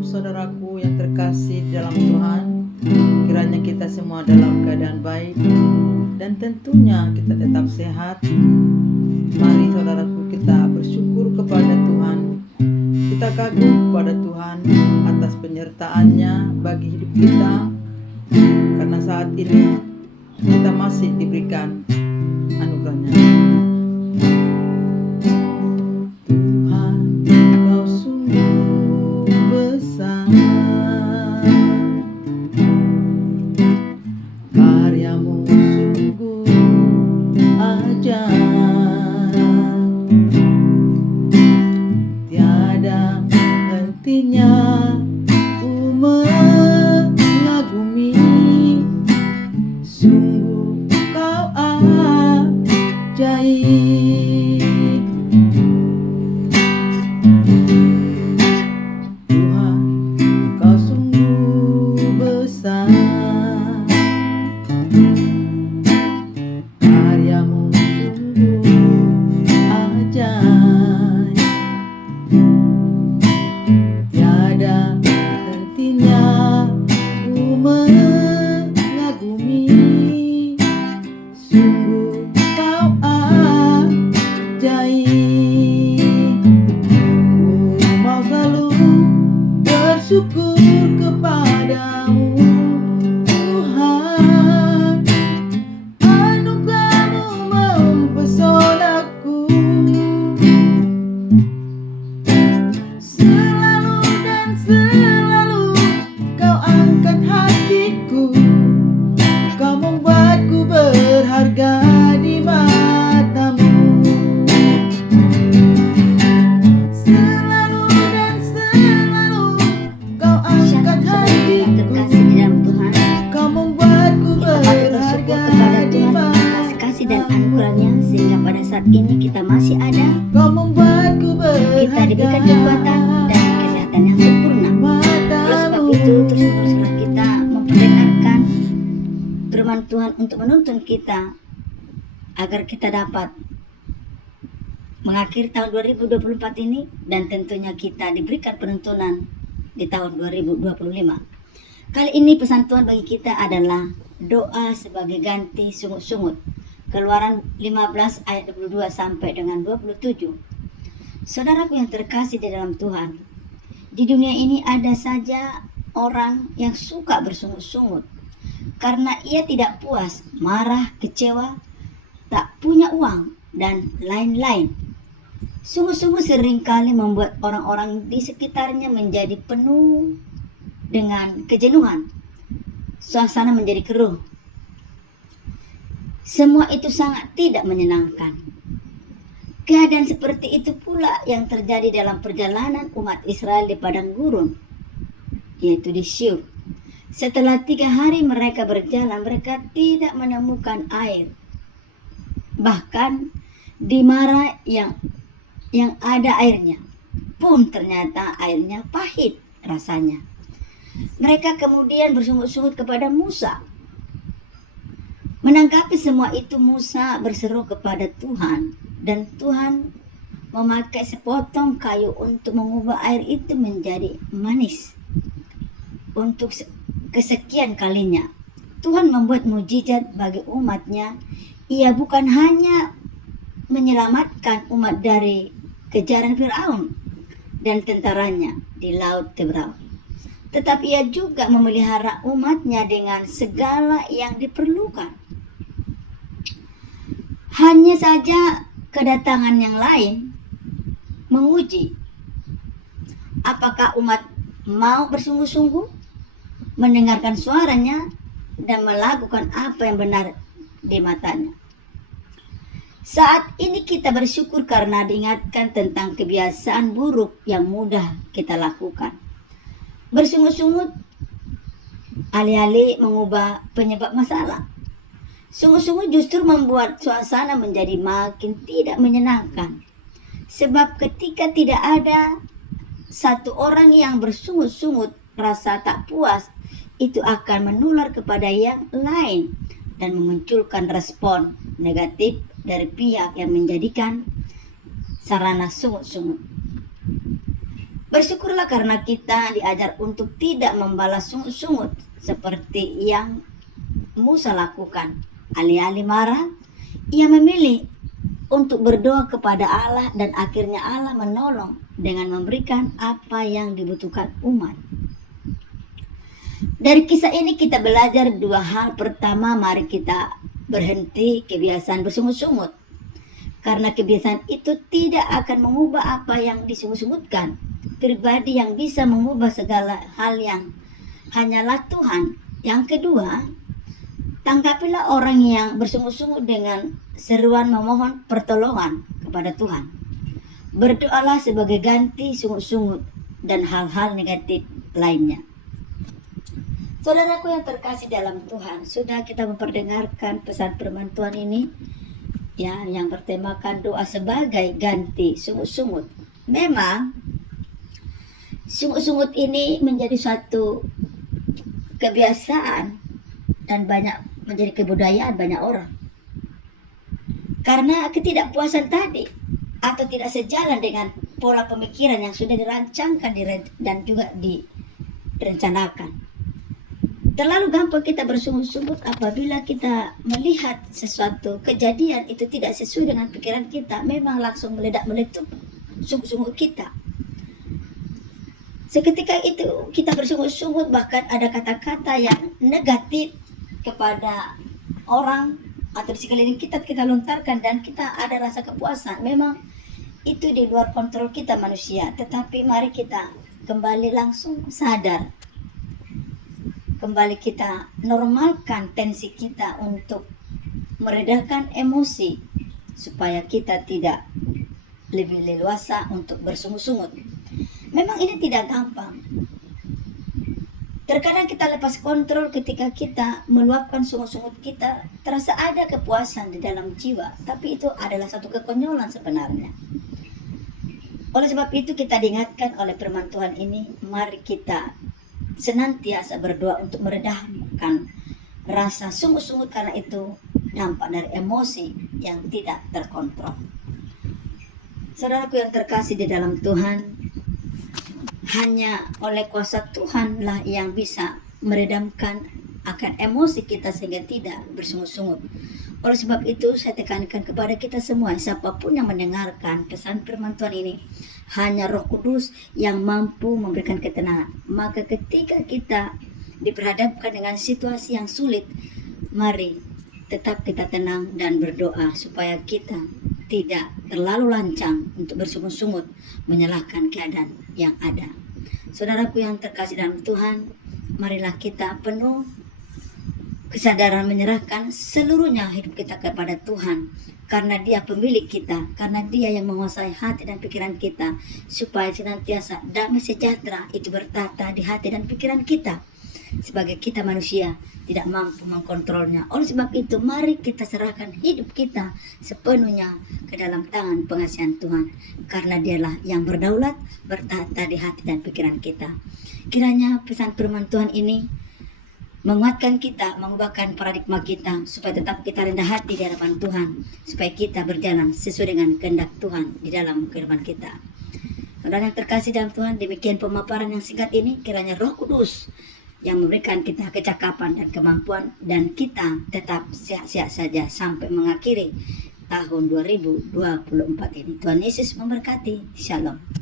Shalom saudaraku yang terkasih dalam Tuhan. Kiranya kita semua dalam keadaan baik dan tentunya kita tetap sehat. Mari saudaraku kita bersyukur kepada Tuhan. Kita kagum kepada Tuhan atas penyertaannya bagi hidup kita. Karena saat ini kita masih diberikan anugerahnya. Syukur kepadamu Tuhan, anugerahmu mempesonaku. Selalu dan selalu kau angkat hatiku, kau membuatku berharga di matamu. Dan anugerahnya sehingga pada saat ini kita masih ada, kita diberikan kekuatan dan kesehatan yang sempurna. Oleh sebab itu terus-teruslah kita memperdengarkan firman Tuhan untuk menuntun kita agar kita dapat mengakhiri tahun 2024 ini dan tentunya kita diberikan penuntunan di tahun 2025. Kali ini pesan Tuhan bagi kita adalah doa sebagai ganti sungut-sungut. Keluaran 15 ayat 22 sampai dengan 27. Saudaraku yang terkasih di dalam Tuhan, di dunia ini ada saja orang yang suka bersungut-sungut karena ia tidak puas, marah, kecewa, tak punya uang, dan lain-lain. Sungut-sungut seringkali membuat orang-orang di sekitarnya menjadi penuh dengan kejenuhan. Suasana menjadi keruh. Semua itu sangat tidak menyenangkan. Keadaan seperti itu pula yang terjadi dalam perjalanan umat Israel di padang gurun, yaitu di Syur. Setelah 3 hari mereka berjalan, mereka tidak menemukan air. Bahkan di Mara yang ada airnya pun ternyata airnya pahit rasanya. Mereka kemudian bersungut-sungut kepada Musa. Menanggapi semua itu, Musa berseru kepada Tuhan, dan Tuhan memakai sepotong kayu untuk mengubah air itu menjadi manis. Untuk kesekian kalinya, Tuhan membuat mukjizat bagi umatnya. Ia bukan hanya menyelamatkan umat dari kejaran Firaun dan tentaranya di Laut Tebraun, tetapi ia juga memelihara umatnya dengan segala yang diperlukan. Hanya saja kedatangan yang lain menguji apakah umat mau bersungguh-sungguh mendengarkan suaranya dan melakukan apa yang benar di matanya. Saat ini kita bersyukur karena diingatkan tentang kebiasaan buruk yang mudah kita lakukan. Bersungut-sungut alih-alih mengubah penyebab masalah. Sungut-sungut justru membuat suasana menjadi makin tidak menyenangkan. Sebab ketika tidak ada satu orang yang bersungut-sungut, rasa tak puas itu akan menular kepada yang lain dan memunculkan respon negatif dari pihak yang menjadikan sarana sungut-sungut. Bersyukurlah karena kita diajar untuk tidak membalas sungut-sungut seperti yang Musa lakukan. Alih-alih marah, ia memilih untuk berdoa kepada Allah dan akhirnya Allah menolong dengan memberikan apa yang dibutuhkan umat. Dari kisah ini kita belajar dua hal. Pertama, mari kita berhenti kebiasaan bersungut-sungut. Karena kebiasaan itu tidak akan mengubah apa yang disungut-sungutkan. Pribadi yang bisa mengubah segala hal yang hanyalah Tuhan. Yang kedua, tangkapilah orang yang bersungut-sungut dengan seruan memohon pertolongan kepada Tuhan. Berdoalah sebagai ganti sungut-sungut dan hal-hal negatif lainnya. Saudaraku yang terkasih dalam Tuhan, sudah kita memperdengarkan pesan firman Tuhan ini, ya, yang bertemakan doa sebagai ganti sungut-sungut. Memang sungut-sungut ini menjadi suatu kebiasaan dan menjadi kebudayaan banyak orang. Karena ketidakpuasan tadi atau tidak sejalan dengan pola pemikiran yang sudah dirancangkan dan juga direncanakan. Terlalu gampang kita bersungut-sungut apabila kita melihat sesuatu kejadian itu tidak sesuai dengan pikiran kita, memang langsung meledak-meletup sungut-sungut kita. Seketika itu kita bersungut-sungut, bahkan ada kata-kata yang negatif kepada orang atau di sekeliling kita lontarkan dan kita ada rasa kepuasan. Memang itu di luar kontrol kita manusia, tetapi mari kita kembali langsung sadar. Kembali kita normalkan tensi kita untuk meredakan emosi supaya kita tidak lebih leluasa untuk bersungut-sungut. Memang ini tidak gampang. Terkadang kita lepas kontrol ketika kita meluapkan sungut-sungut kita, terasa ada kepuasan di dalam jiwa, tapi itu adalah satu kekonyolan sebenarnya. Oleh sebab itu kita diingatkan oleh firman Tuhan ini, mari kita senantiasa berdoa untuk meredahkan rasa sungut-sungut, karena itu dampak dari emosi yang tidak terkontrol. Saudaraku yang terkasih di dalam Tuhan, hanya oleh kuasa Tuhanlah yang bisa meredamkan akan emosi kita sehingga tidak bersungut-sungut. Oleh sebab itu saya tekankan kepada kita semua, siapapun yang mendengarkan pesan firman Tuhan ini, hanya Roh Kudus yang mampu memberikan ketenangan. Maka ketika kita diperhadapkan dengan situasi yang sulit, mari tetap kita tenang dan berdoa supaya kita tidak terlalu lancang untuk bersungut-sungut menyalahkan keadaan yang ada. Saudaraku yang terkasih dalam Tuhan, marilah kita penuh kesadaran menyerahkan seluruhnya hidup kita kepada Tuhan, karena Dia pemilik kita, karena Dia yang menguasai hati dan pikiran kita, supaya senantiasa damai sejahtera itu bertata di hati dan pikiran kita. Sebagai kita manusia tidak mampu mengkontrolnya. Oleh sebab itu mari kita serahkan hidup kita sepenuhnya ke dalam tangan pengasihan Tuhan, karena Dialah yang berdaulat bertata di hati dan pikiran kita. Kiranya pesan firman Tuhan ini menguatkan kita, mengubahkan paradigma kita, supaya tetap kita rendah hati di hadapan Tuhan, supaya kita berjalan sesuai dengan kehendak Tuhan di dalam kehidupan kita. Saudara yang terkasih dalam Tuhan, demikian pemaparan yang singkat ini. Kiranya Roh Kudus yang memberikan kita kecakapan dan kemampuan, dan kita tetap sehat-sehat saja sampai mengakhiri tahun 2024 ini. Tuhan Yesus memberkati. Shalom.